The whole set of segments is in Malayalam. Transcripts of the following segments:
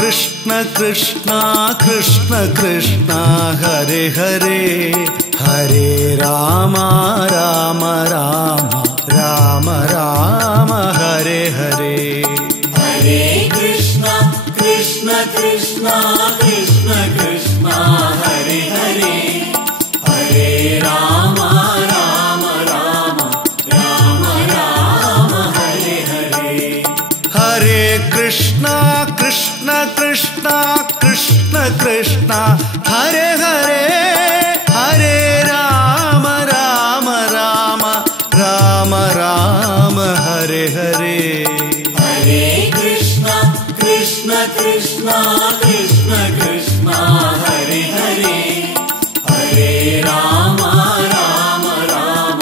कृष्ण कृष्ण कृष्ण कृष्ण हरे हरे हरे राम राम राम राम राम हरे हरे हरे कृष्ण कृष्ण कृष्ण कृष्ण कृष्ण हरे हरे हरे राम राम राम राम राम हरे हरे हरे कृष्ण कृष्ण कृष्ण कृष्ण कृष्ण हरे हरे हरे राम राम राम राम राम हरे हरे हरे कृष्ण कृष्ण कृष्ण कृष्ण कृष्ण हरे हरे हरे राम राम राम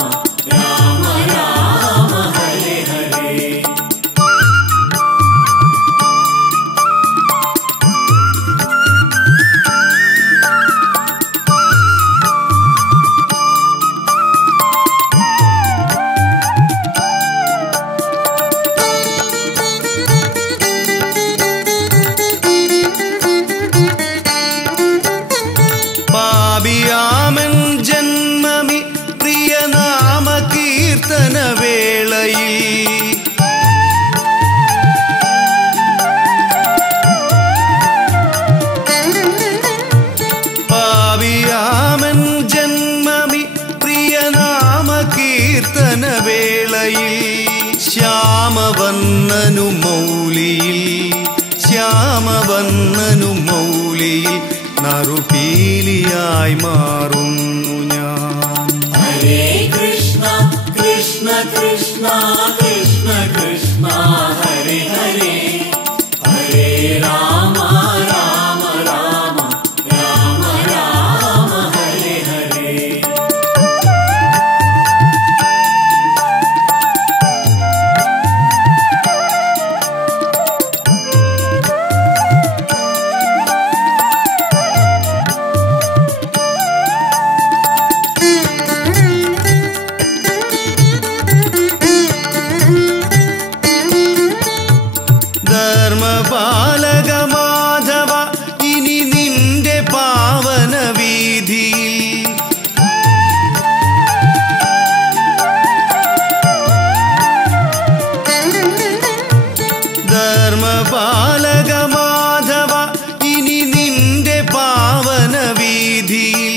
राम राम हरे हरे പാപിയാമൻ ജന്മമി പ്രിയനാമ കീർത്തന വേളയിൽ പാപിയാമൻ ജന്മമി പ്രിയനാമ കീർത്തന വേളയിൽ ശ്യാമവർണ്ണനു മൗലിയിൽ ശ്യാമവർണ്ണനു മൗലിയിൽ നറുപീലിയായി മാറുന്നു ഞാൻ ഹരേ കൃഷ്ണ കൃഷ്ണ കൃഷ്ണ കൃഷ്ണ കൃഷ്ണ ഹരേ ഹരേ ഹരേ രാമ രാമ രാമ രാമ രാമ ഹരേ ഹരേ ധർമ്മപാലക മാധവ ഇനി നിന്റെ പാവന വീതിയിൽ ധർമ്മപാലക മാധവ ഇനി നിന്റെ പാവന വീതിയിൽ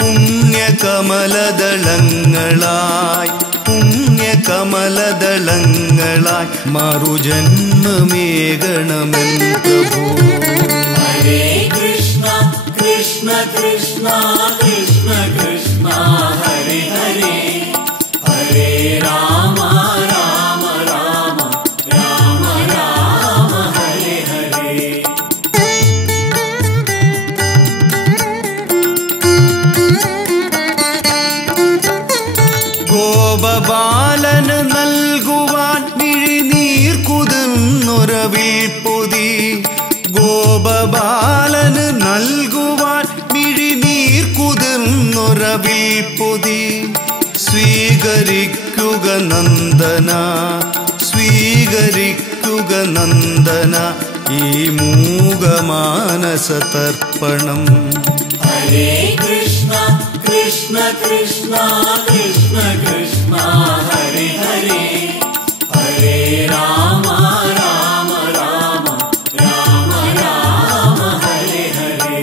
പുണ്യകമലദളങ്ങളായി പുണ്യകമലദളങ്ങളായി മറുജന്മമേകണമെൻ പ്രഭു ഹരേ കൃഷ്ണ കൃഷ്ണ കൃഷ്ണ കൃഷ്ണ കൃഷ്ണ ഹരേ ഹരേ ഹരേ രാമ രാമ രാമ രാമ രാമ ഹരേ ഹരേ ഗോപബാലന് നൽകുവാൻ മിഴിനീർ കുതിർന്നൊരവിൽ പൊതി ഗോപബാലന് നൽകുവാൻ മിഴിനീർ കുതിർന്നൊരവിൽ പൊതി സ്വീകരിക്കുക നന്ദന സ്വീകരിക്കുക നന്ദന ഈ മൂകമാനസ തർപ്പണം ഹരേ കൃഷ്ണ കൃഷ്ണ കൃഷ്ണ കൃഷ്ണ കൃഷ്ണ ഹരേ ഹരേ ഹരേ രാമ രാമ രാമ രാമ രാമ ഹരേ ഹരേ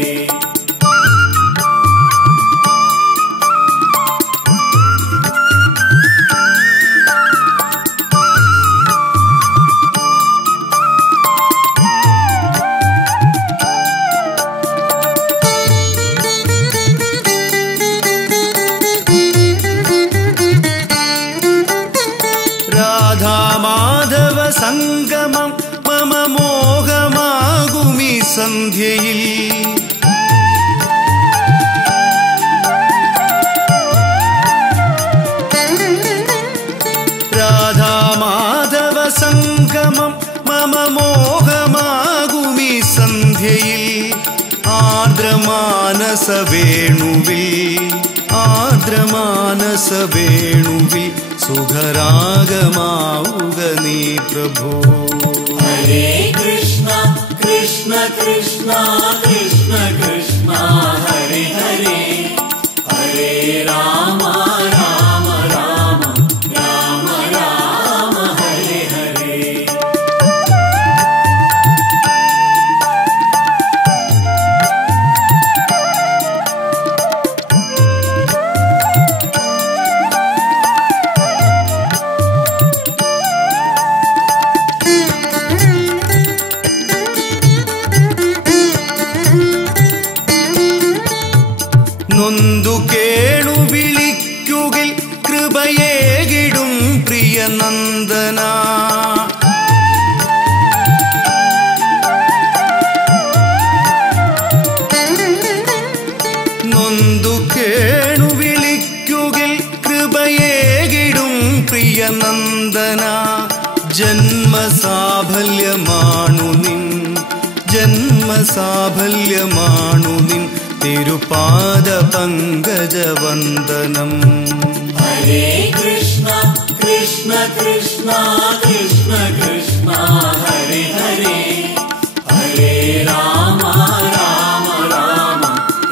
രാധാമാധവ സംഗമം മമ മോഹമാകുമീ സന്ധ്യയിൽ രാധാമാധവ സംഗമം മമ മോഹമാകുമീ സന്ധ്യയിൽ ആർദ്രമാനസ വേണുവിൽ ആർദ്രമാനസ വേണുവിൽ സുഖരാഗമാവുക നീ പ്രഭോ ഹരേ കൃഷ്ണ कृष्ण कृष्ण कृष्ण कृष्ण हरे हरे हरे राम राम राम राम राम हरे हरे നൊന്തു കേണു വിളിക്കുകിൽ കൃപയേകിടും പ്രിയ നന്ദന നൊന്തു കേണു വിളിക്കുകിൽ കൃപയേകിടും പ്രിയ നന്ദന ജന്മസാഫല്യമാണു നിൻ ജന്മസാഫല്യമാണു നിൻ തിരുപാദ പങ്കജവന്ദനം ഹരേ കൃഷ്ണ കൃഷ്ണ കൃഷ്ണ കൃഷ്ണ കൃഷ്ണ ഹരേ ഹരേ ഹരേ രാമ രാമ രാമ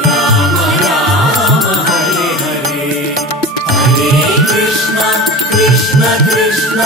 രാമ രാമ ഹരേ ഹരേ ഹരേ കൃഷ്ണ കൃഷ്ണ കൃഷ്ണ